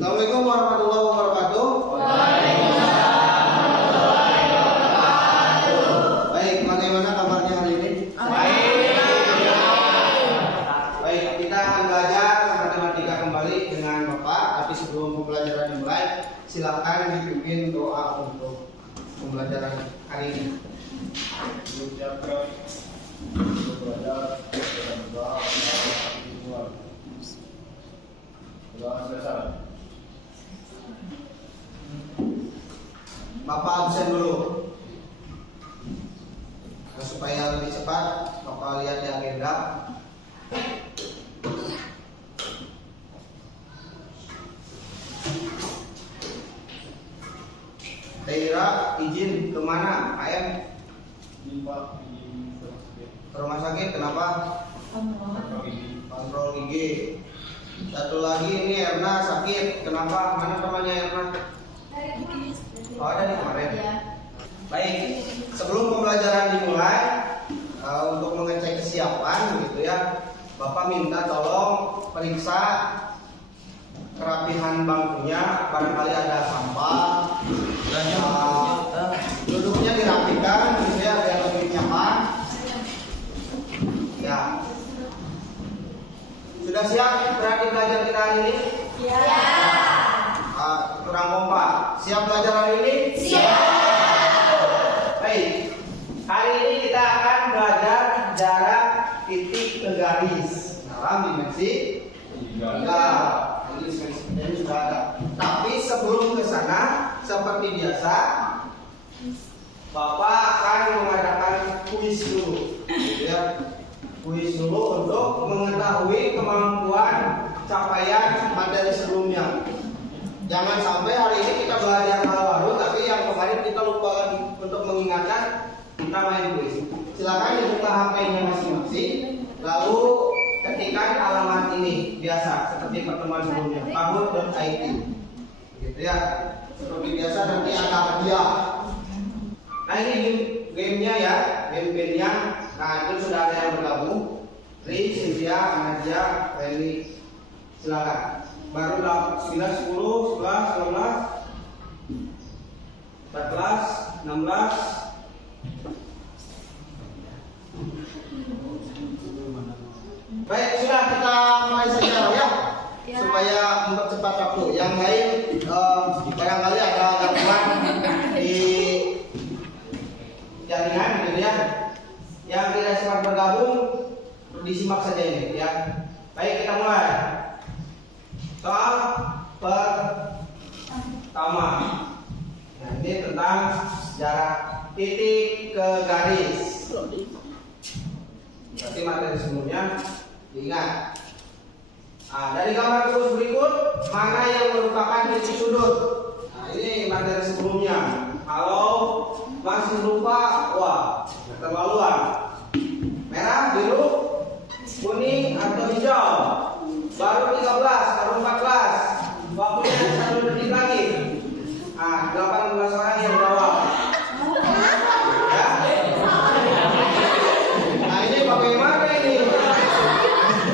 Assalamualaikum warahmatullahi wabarakatuh. Baik, bagaimana kabarnya hari ini? Baik, kita akan belajar matematika kembali dengan Bapak. Tapi sebelum pembelajaran dimulai, silakan dipimpin doa untuk pembelajaran hari ini. Bapak absen dulu. Nah, supaya lebih cepat, Bapak lihat di agenda. Daira izin kemana, AM? Ke rumah sakit, kenapa? Kontrol gigi. Satu lagi ini Erna sakit, kenapa? Mana temannya Erna? Oh, ada di kemarin. Baik, sebelum pembelajaran dimulai, untuk mengecek kesiapan gitu ya, Bapak minta tolong periksa kerapihan bangkunya, barangkali ada sampah. Duduknya dirapikan gitu ya, biar lebih nyaman. Ya. Sudah siap berarti belajar kita hari ini? Ya. Kurang kompak. Siap belajar hari ini? Siap. Baik. Hari ini kita akan belajar jarak titik ke garis dalam dimensi 3. Ini sudah ada. Tapi sebelum ke sana, seperti biasa, Bapak akan mengadakan kuis dulu, gitu ya. Kuis dulu untuk mengetahui kemampuan capaian materi sebelumnya. Jangan sampai hari ini kita belajar hal baru, tapi yang kemarin kita lupa untuk mengingatkan, kita main kuis. Silakan dibuka HP-nya masing-masing, lalu ketikkan alamat ini biasa seperti pertemuan sebelumnya, pahut.it, gitu ya. Seperti biasa nanti ada hadiah. Nah ini gamenya ya, game-gamenya. Nah itu sudah ada yang bergabung. Ri, Cynthia, Nadia, Feli, silakan. Baru 9, 10, 11, 12, 14, 16. Baik, sudah kita mulai saja ya, supaya mempercepat waktu. Yang lain barangkali ada gangguan di jaringan gitu ya. Yang tidak sempat bergabung disimak saja ini ya. Baik, kita mulai. Soal pertama. Nah, ini tentang jarak titik ke garis. Berarti materi sebelumnya diingat. Nah, dari gambar terus berikut, mana yang merupakan titik sudut? Nah, ini materi sebelumnya. Kalau masih lupa, wah, keterlaluan. Merah, biru, kuning, atau hijau. Baru 13, baru 14. Waktunya 1 detik lagi. Nah, 18 orang yang jawab. Ya. Nah, ini bagaimana ini?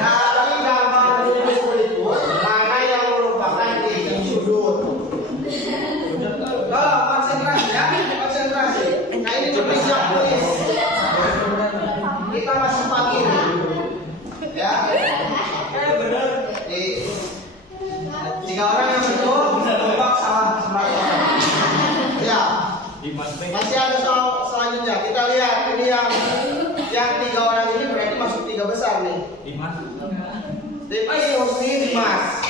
Dari gambar rumus berikut, mana yang merupakan titik sudut? Kalau konsentrasi ya, konsentrasi. Nah, ini tulis yang tulis. Kita masih pagi nih. Ya. Benar. Tiga orang yang betul, tebak salah semua orang. Ya. Masih ada soal selanjutnya. Kita lihat ini yang 3 orang ini berarti masuk 3 besar nih. Dimas. Devi, Husni, Dimas.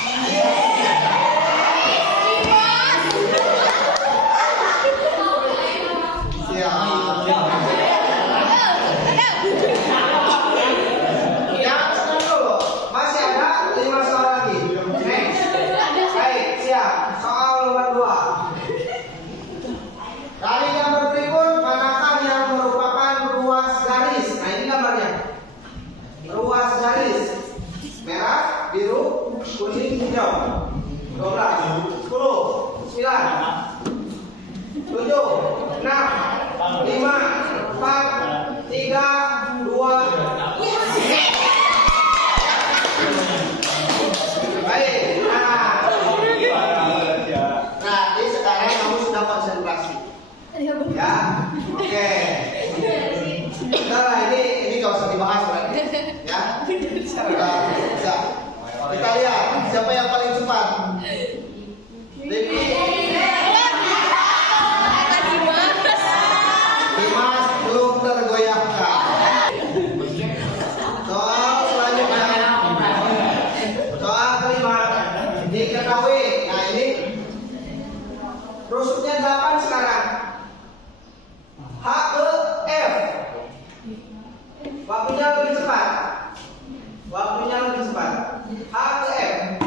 Ruas garis merah, biru, kuning, W. Nah ini rusuknya 8 sekarang. H ke F. Waktunya lebih cepat. Waktunya lebih cepat. H ke F.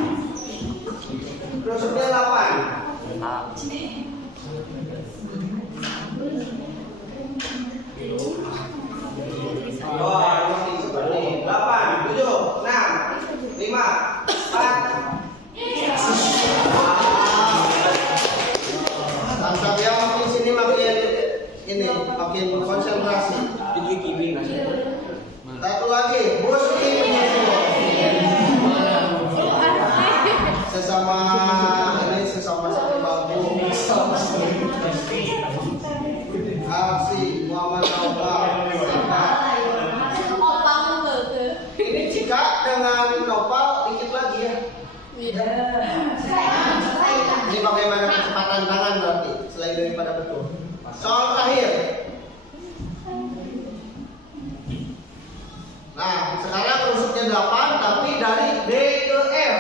Rusuknya 8. Oh, ini seperti 8, 7, 6, 5, 4. Mantap ya, makin sini makin ini, makin konsentrasi. Satu lagi, bus ini sesama satu bambu. Aksi Muhammad Naufal. Ini jika dengan Naufal dikit lagi ya. Ini bagaimana kecepatan tangan berarti selain daripada betul. Soal terakhir. Nah, sekarang rusuknya 8 tapi dari D ke F.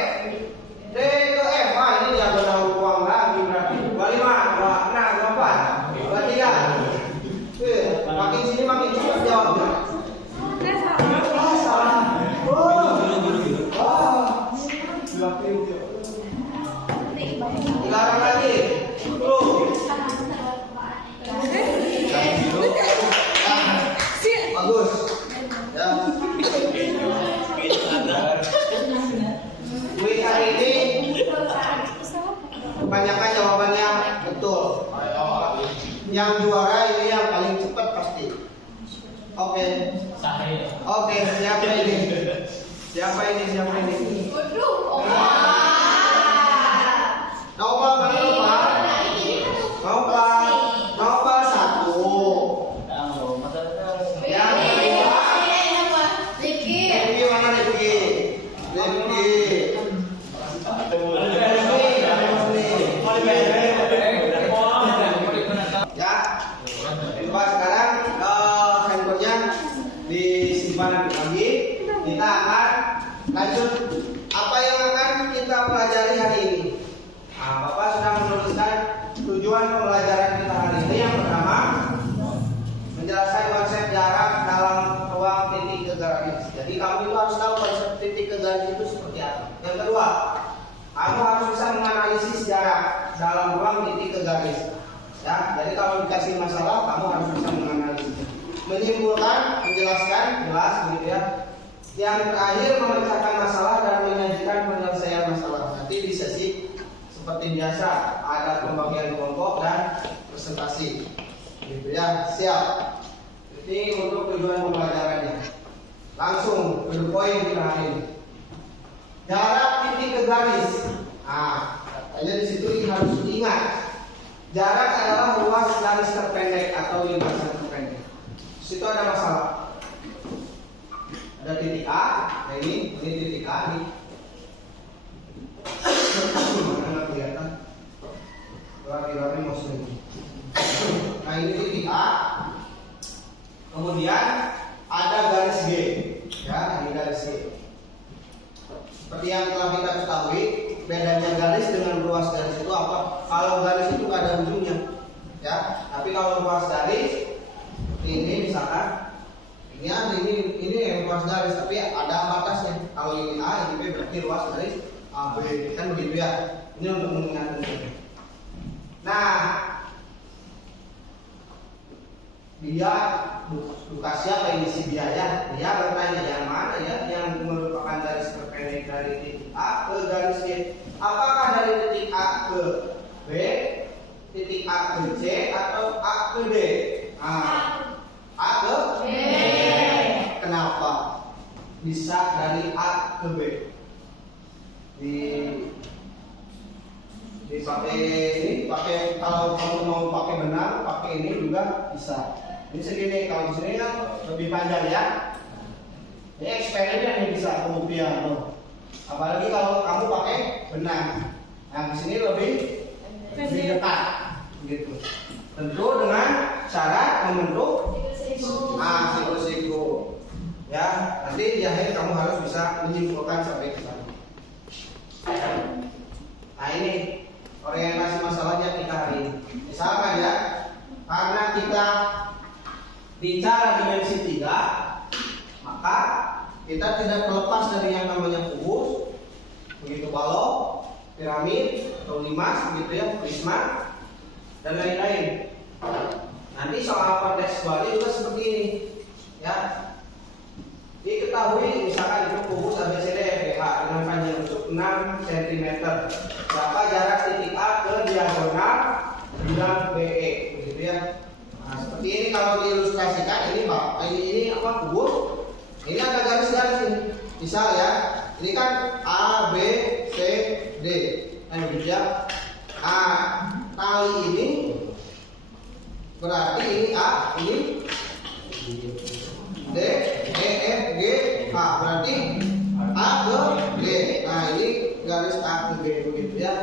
D ke F. Wah, ini dia ada ruang lagi berarti. 25, 26, 24, 23. Makin sini makin cepat jawabnya. Salah. Tiga orang lagi. 10. Bagus. Ya. Wih, hari ini kebanyakan jawabannya betul. Yang juara ini yang paling cepat pasti. Oke. Oke, siapa ini? Siapa ini? Naufal mana Naufal? Naufal 1. Yang kedua Rifki mana Rifki? Ya. Coba sekarang handphonenya disimpan lagi. Kita akan lanjut apa yang akan kita pelajari hari ini. Nah, Bapak sudah menuliskan tujuan pembelajaran kita hari ini. Yang pertama, menjelaskan konsep jarak dalam ruang titik ke garis. Jadi kamu itu harus tahu konsep titik ke garis itu seperti apa. Yang kedua, kamu harus bisa menganalisis jarak dalam ruang titik ke garis. Ya, jadi kalau dikasih masalah, kamu harus bisa menganalisis. Menyimpulkan, menjelaskan, jelas begitu ya. Yang terakhir, memecahkan masalah dan menyajikan penyelesaian masalah. Nanti di sesi seperti biasa ada pembagian kelompok dan presentasi. Gitu ya, siap. Ini untuk tujuan pembelajarannya. Langsung ke poin kita hari ini. Jarak titik ke garis. Nah, katanya di situ harus diingat. Jarak adalah ruas garis terpendek atau lintasan terpendek. Di situ ada masalah. Ada titik A, nah ini titik A nih. Mana nggak kelihatan? Lari-lari mau sendiri. Nah ini titik A. Kemudian ada garis G, ya ini garis G. Seperti yang telah kita ketahui, bedanya garis dengan ruas garis itu apa? Kalau garis itu nggak ada ujungnya, ya. Tapi kalau ruas garis seperti ini misalkan, ini yang ruas garis, tapi ada batasnya. Kalau ini A, ini B berarti ruas garis AB, kan begitu ya. Ini untuk mengingatkan. Nah, dia bukan siapa ini si biaya. Dia bertanya yang mana ya yang merupakan garis terpendek dari titik A ke garis C. Apakah dari titik A ke B, titik A ke C, atau A ke D? A ke B. Kenapa bisa dari A ke B? Dipakai ini, pakai kalau kamu mau pakai benar, pakai ini juga bisa. Ini segini, kalau di sini kan lebih panjang ya. Ini eksperimen yang bisa kemudian loh. Apalagi kalau kamu pakai benang. Yang di sini lebih dekat, gitu. Tentu dengan cara membentuk siku-siku. Ya, nanti di akhir kamu harus bisa menyimpulkan sampai ke sana. Nah bicara dimensi 3, maka kita tidak terlepas dari yang namanya kubus, begitu balok, piramid, atau limas, begitu ya, prisma, dan lain-lain. Nanti soal konteks balik juga seperti ini, ya. Diketahui misalkan itu kubus ABCDFGH dengan panjang rusuk 6 cm. Berapa jarak titik A ke diagonal bilang BE, begitu ya. Nah, seperti ini kalau diilustrasikan ini apa kubus? Ini ada garis-garis ini. Misal ya, ini kan A, B, C, D. Nah, begitu ya. Tali ini berarti ini A, ini D, E, F, G, H. Berarti A ke G. Nah, ini garis A ke G, begitu ya.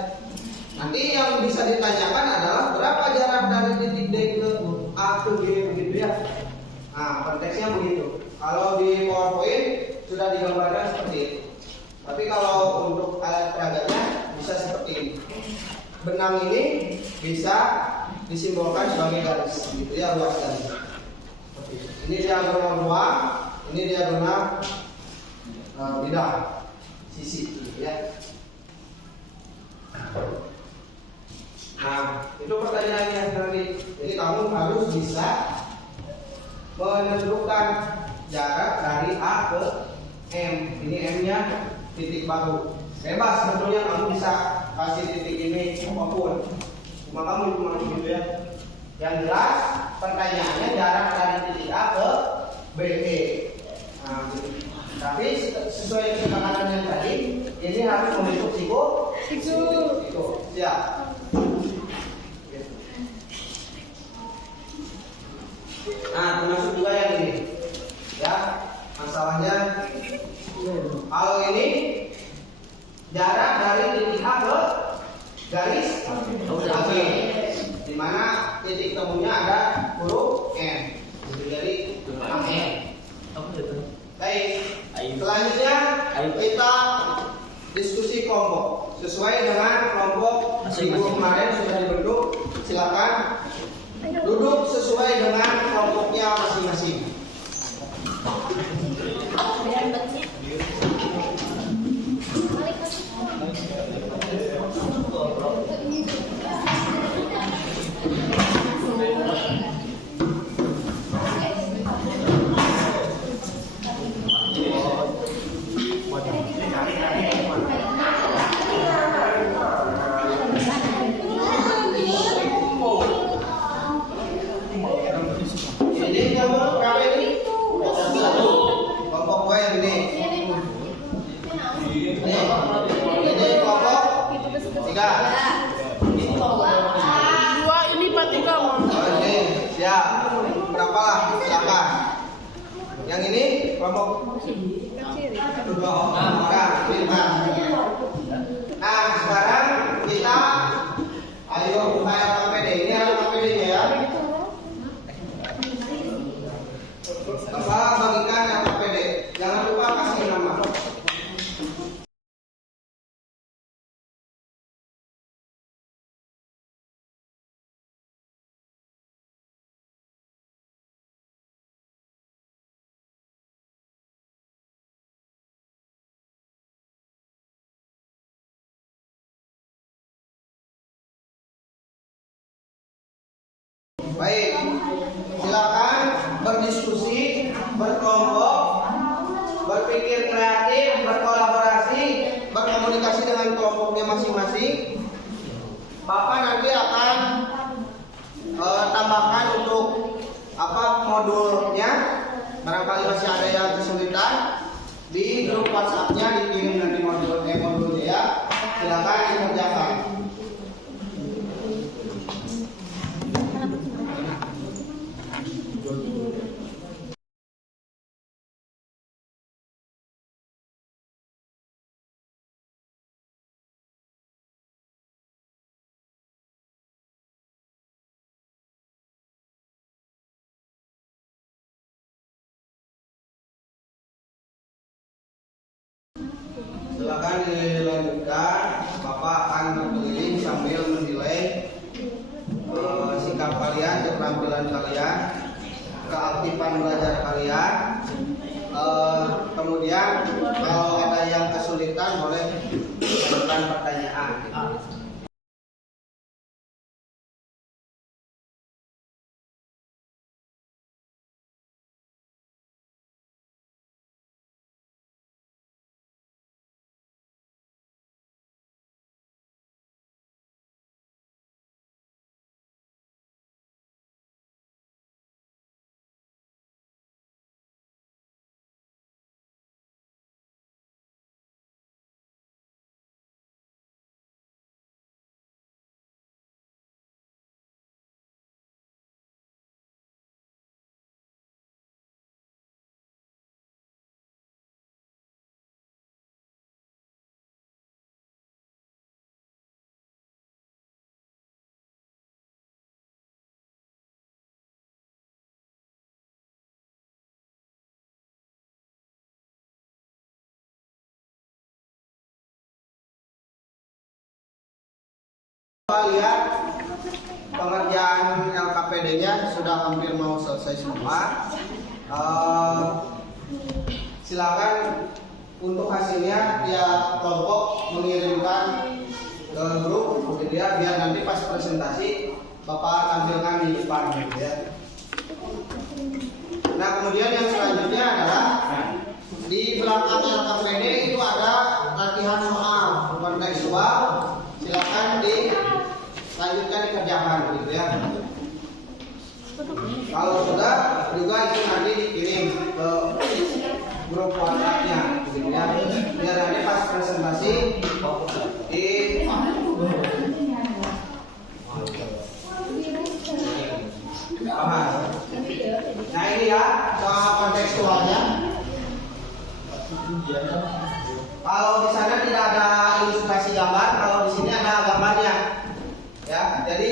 Nanti yang bisa ditanyakan adalah berapa jarak dari titik D ke A ke G, begitu ya. Nah, konteksnya begitu. Kalau di PowerPoint sudah digambarkan seperti itu. Tapi kalau untuk alat peraganya bisa seperti ini. Benang ini bisa disimbolkan sebagai garis, gitu ya, ruas garis. Ini diagonal ruang, ini diagonal bidang sisi, gitu ya. Nah, itu pertanyaannya nanti. Jadi kamu harus bisa menentukan jarak dari A ke M. Ini M-nya titik baru. Bebas sebetulnya kamu bisa kasih titik ini apapun. Cuma kamu cuma gitu ya. Yang jelas pertanyaannya jarak dari titik A ke BE. Nah, tapi sesuai kesepakatan yang tadi, ini harus membentuk siku. Siap. Nah, termasuk juga yang ini. Ya, masalahnya kalau ini jarak dari titik A ke garis AB, di mana titik temunya ada huruf N. Jadi N. Baik. Selanjutnya kita diskusi kelompok sesuai dengan kelompok minggu kemarin sudah dibentuk. Silakan duduk sesuai dengan kelompoknya masing-masing. Yang ini kelompok Nah, sekarang kita ayo buka KPD. Ini ada KPD-nya ya. Bapak bagikan KPD. Jangan lupa kasih nama. Baik, silakan berdiskusi, berkelompok, berpikir kreatif, berkolaborasi, berkomunikasi dengan kelompoknya masing-masing. Bapak nanti akan tambahkan untuk modulnya. Barangkali masih ada yang kesulitan, di grup WhatsApp-nya dikirim nanti modulnya ya. Silakan dikerjakan. Silakan dilanjutkan. Bapak akan berkeliling sambil menilai sikap kalian, keterampilan kalian. keaktifan belajar kalian. Kemudian kalau ada yang kesulitan boleh mengajukan pertanyaan. Lihat pengerjaan LKPD-nya sudah hampir mau selesai semua. Silakan untuk hasilnya tiap kelompok mengirimkan ke grup, kemudian biar nanti pas presentasi Bapak tampilkan di depan, gitu ya. Nah, kemudian yang selanjutnya adalah di belakang LKPD itu ada latihan soal kontekstual. Silakan dilanjutkan dikerjakan, gitu ya. Kalau sudah juga itu nanti dikirim ke grup WhatsApp-nya, gitu ya. Biar nanti pas presentasi di Nah ini ya soal kontekstualnya. Kalau di sana tidak ada ilustrasi gambar, kalau di sini ada gambarnya. Ya, jadi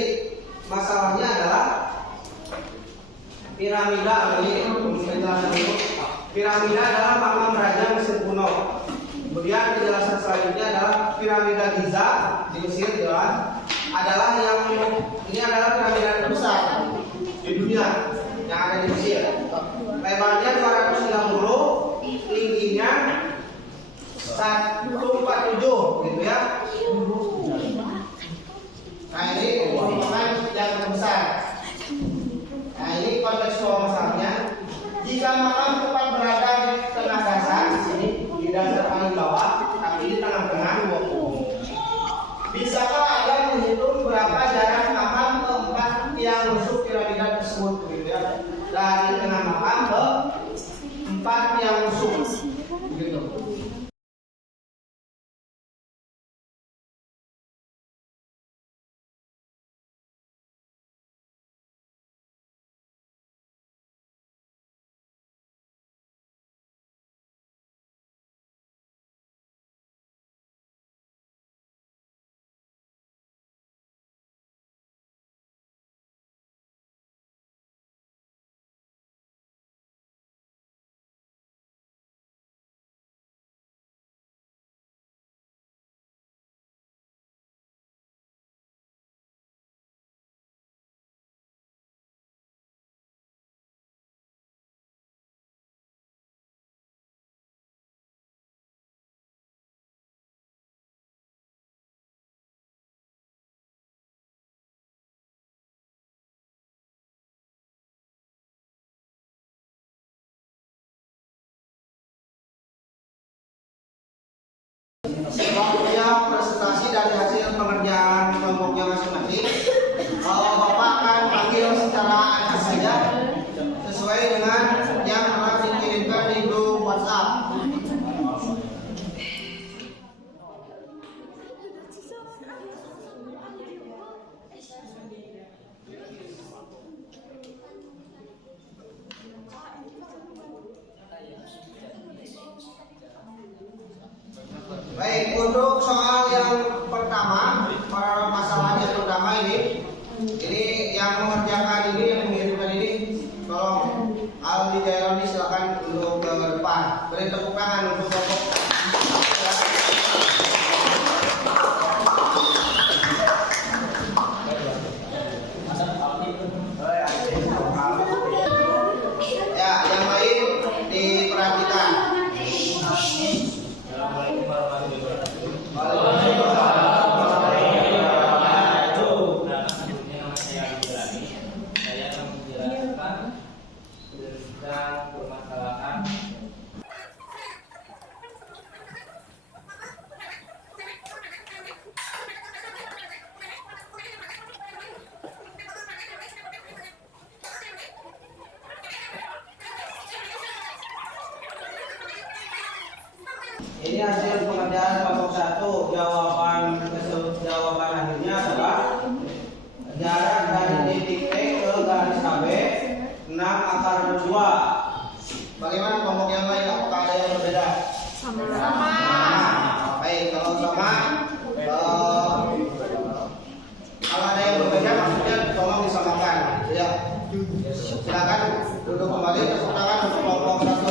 masalahnya adalah piramida ini. Piramida adalah makam raja Mesir kuno. Kemudian penjelasan selanjutnya adalah piramida Giza di Mesir jelas adalah yang ini adalah piramida terbesar di dunia yang ada di Mesir. Lebarnya 290, tingginya 147, gitu ya. Nah ini merupakan yang terbesar. Nah ini kontekstual masalahnya. Jika makam tepat berada di tengah dasar, di sini di dasar paling bawah, tapi di tengah-tengah, bisakah Anda menghitung berapa jarak makam keempat yang masuk piramida tersebut, gitu ya? Dari tengah makam ke empat yang masuk, gitu. Waktunya presentasi dari hasil pengerjaan kelompoknya masing-masing. Bapak akan panggil secara acak saja sesuai dengan yang telah dikirimkan di grup WhatsApp. Baik, untuk soal yang pertama, masalahnya pertama ini yang mengerjakan ini, yang mengirimkan ini, tolong Aldi Jaironi silakan untuk ke depan. Beri tepuk tangan untuk kelompok. Ini hasil pengerjaan kelompok 1. Jawaban akhirnya adalah jarak dari titik T ke garis KB 6 / 2. Bagaimana kelompok yang lain? Apakah ada yang berbeda? Sama. Nah, baik, kalau sama, kalau ada yang berbeda maksudnya tolong disamakan. Ya, silakan duduk kembali. Tepuk tangan untuk kelompok 1.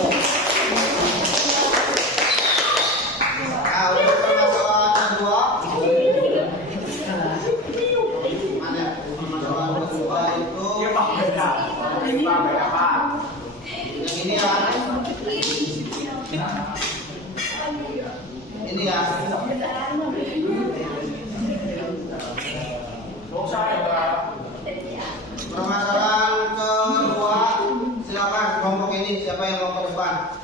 Nah, untuk permasalahan kedua, mana? Permasalahan kedua itu yang ini ya. Ini ya. Permasalahan kedua, silakan kelompok ini siapa yang mau ke depan?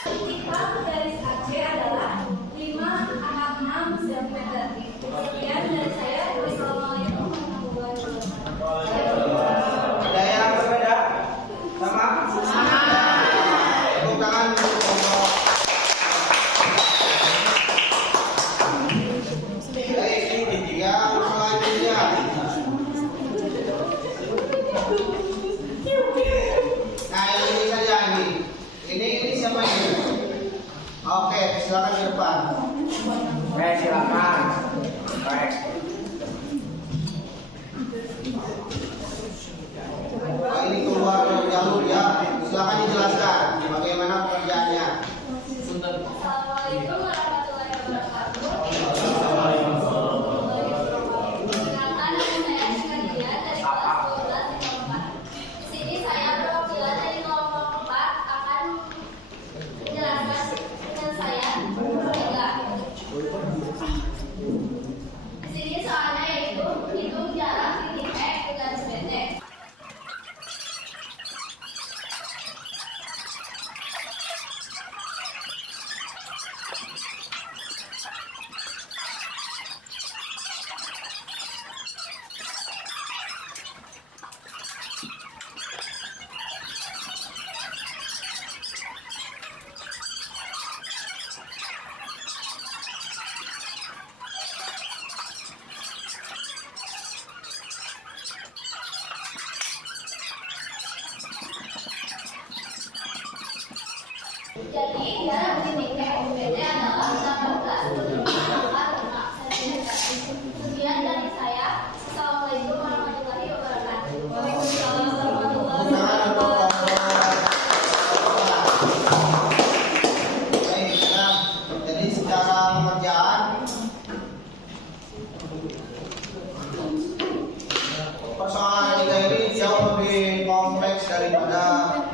Titik garis AC adalah 5/6 cm. Sekian dari saya. Wassalamualaikum warahmatullahi wabarakatuh. Ada yang berbeda? Sama? Tepuk tangan untuk kelompok. Baik, yang selanjutnya. Nah, ini saja ini. Ini siapa ini? Oke, silakan ke depan. Baik, silakan. Baik. Nah, ini keluar jalur ya. Silakan dijelaskan bagaimana pekerjaannya. Assalamualaikum warahmatullahi wabarakatuh. Perkenalkan, nama saya Syariah dari kelas 12 di kelompok 4. Di sini saya perwakilan dari kelompok 4 akan menjelaskan penyelesaian bertiga. Di sini soalnya yaitu hitung jarak titik X ke garis BT. Jadi jarak titik X ke BT adalah 18,4 cm. Sekian dari saya. Assalamualaikum warahmatullahi wabarakatuh. Waalaikumsalam warahmatullahi wabarakatuh. Baik, nah, jadi secara pengerjaan persoalan tiga ini jauh lebih kompleks daripada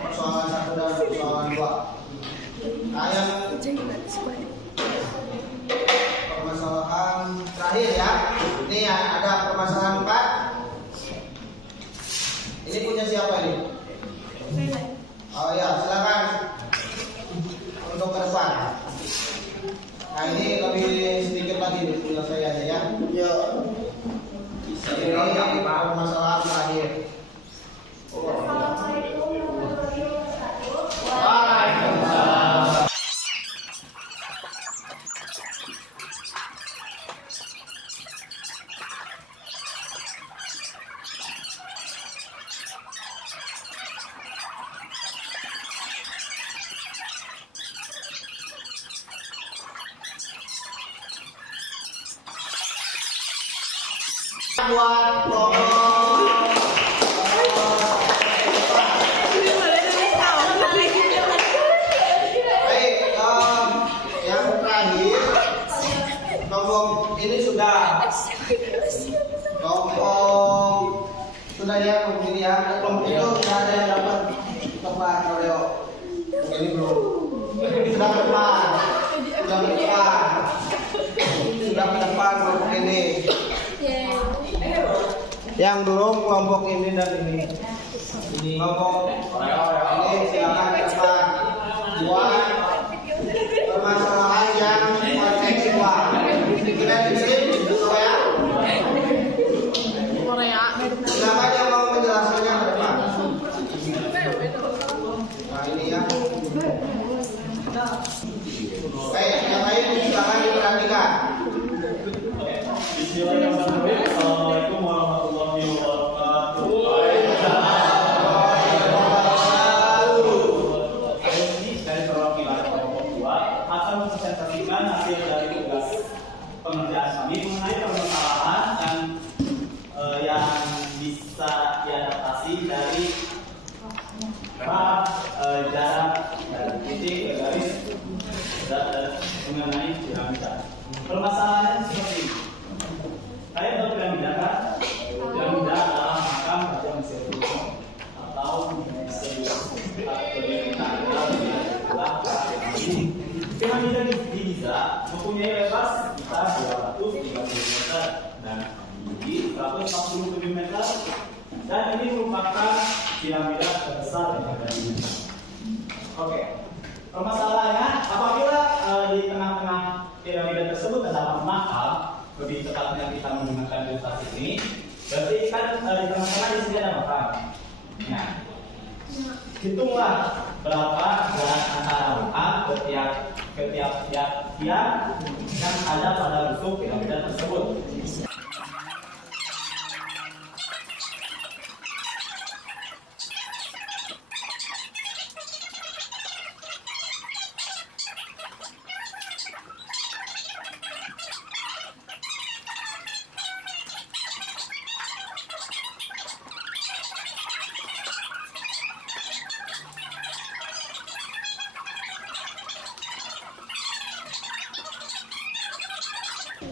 persoalan 1 dan persoalan 2. Nah, yang permasalahan terakhir ya. Ini ya, ada permasalahan 4. Ini punya siapa ini? Oh ya, silakan untuk ke depan. Nah, ini lebih sedikit lagi nih, punya saya aja ya. Ini permasalahan terakhir. Assalamualaikum warahmatullahi wabarakatuh. Waalaikumsalam. Buat kelompok baik, yang terakhir kelompok ini sudah kelompok sudah ya kelompok ini ya. Kelompok itu sudah ada yang dapat tempat Oreo. Ini belum. Sudah ke depan. Sudah ke depan. Sudah ke depan kelompok ini. Yang belum kelompok ini dan ini. Kelompok ini silakan ke depan. Buat permasalahan yang kontekstual. Kita di sini ya. Silakan yang mau menjelaskannya ke depan. Nah ini ya. Baik, yang lain silakan diperhatikan. Bismillahirrahmanirrahim. Assalamualaikum warahmatullahi wabarakatuh. Ini dari perwakilan kelompok 2 akan mempresentasikan hasil dari tugas pengerjaan kami mengenai permasalahan yang bisa diadaptasi dari jarak dari titik ke garis dan mengenai piramida. Permasalahannya seperti ini. Saya tahu piramida kan? Piramida adalah makam Raja Mesir kuno atau piramida di Giza mempunyai lebar sekitar 230 meter dan tinggi 147 meter, dan ini merupakan piramida terbesar yang ada di dunia. Oke, permasalahannya apabila di tengah-tengah piramida tersebut terdapat makam, lebih tepatnya kita menggunakan ilustrasi ini, berarti kan di tengah-tengah di sini ada makam. Nah, hitunglah berapa jarak antara makam ke tiap tiang yang ada pada bentuk piramida tersebut.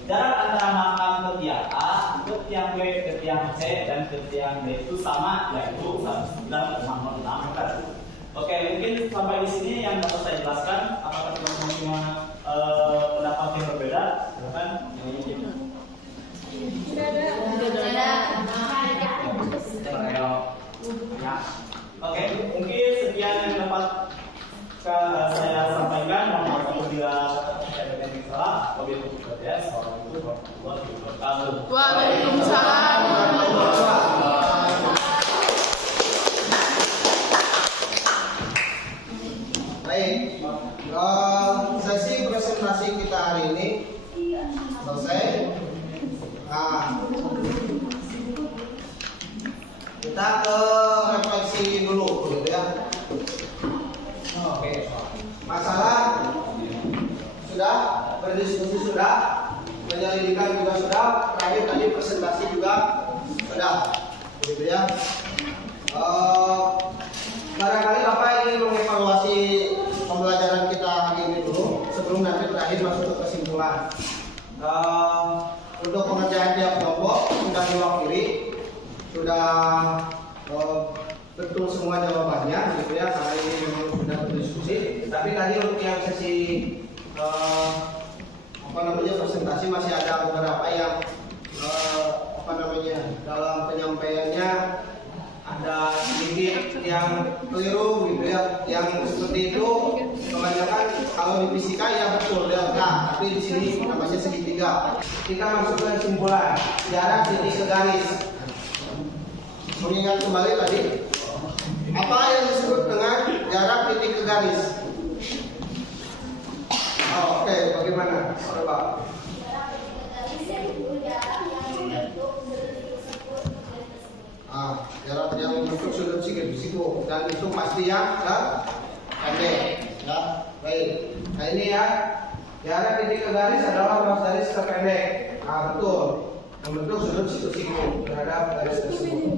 Jarak antara makam ke tiang A, ke tiang B, ke tiang C, dan ke tiang D itu sama, yaitu 19,06 meter. Oke, mungkin sampai di sini yang dapat saya jelaskan. Apakah teman-teman punya pendapat yang berbeda? Silakan. Oke, mungkin sekian yang dapat saya sampaikan. Mohon maaf apabila ada yang salah. Wabillahi taufiq. Assalamualaikum warahmatullahi wabarakatuh. Waalaikumsalam. Baik, sesi presentasi kita hari ini selesai. Nah, kita ke refleksi dulu, gitu ya. Oke, masalah sudah, berdiskusi sudah, penyelidikan juga sudah, terakhir tadi presentasi juga sudah, gitu ya. Barangkali Bapak ingin mengevaluasi pembelajaran kita hari ini dulu sebelum nanti terakhir masuk ke kesimpulan. Untuk pengerjaan tiap kelompok sudah diwakili, sudah betul semua jawabannya, gitu ya. Karena ini memang sudah berdiskusi. Tapi tadi untuk yang sesi presentasi masih ada beberapa yang dalam penyampaiannya ada sedikit yang keliru, gitu ya. Yang seperti itu kebanyakan kalau di fisika ya betul delta, tapi di sini namanya segitiga. Kita masuk ke kesimpulan jarak titik ke garis. Mengingat kembali tadi, apa yang disebut dengan jarak titik ke garis? Oke, bagaimana? Coba. Jarak yang membentuk sudut siku dan itu pasti yang pendek, ya. Baik. Nah ini ya, jarak titik ke garis adalah ruas garis terpendek. Betul. membentuk sudut siku-siku terhadap garis tersebut.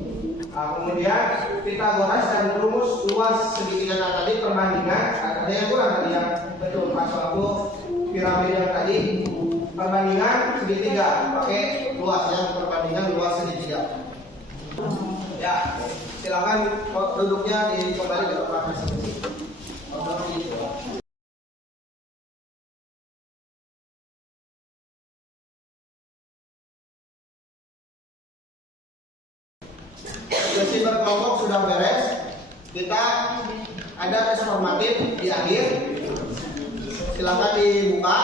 Kemudian Pitagoras dan rumus luas segitiga tadi perbandingan, ada yang kurang tadi yang betul pas waktu piramid yang tadi perbandingan segitiga pakai luas ya, perbandingan luas segitiga. Ya, silakan duduknya kembali ke tempat masing-masing. Sesi berkelompok sudah beres. Kita ada tes formatif di akhir. Silakan dibuka,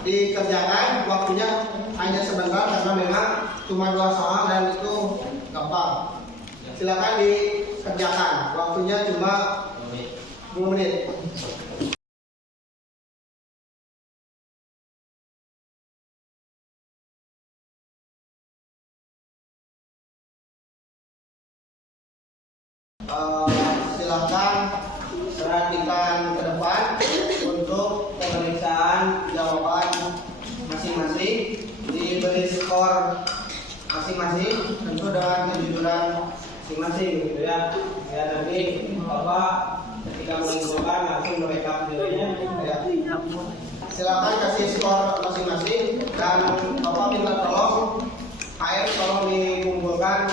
dikerjakan. Waktunya hanya sebentar karena memang cuma 2 soal dan itu gampang. Silakan dikerjakan. Waktunya cuma 10 menit. Silakan perhatikan ke depan untuk pemeriksaan jawaban masing-masing, diberi skor masing-masing tentu dengan kejujuran masing-masing gitu ya. Ya nanti Bapak ketika mengumpulkan langsung merekap dirinya ya. Silakan kasih skor masing-masing dan Bapak minta tolong tolong dikumpulkan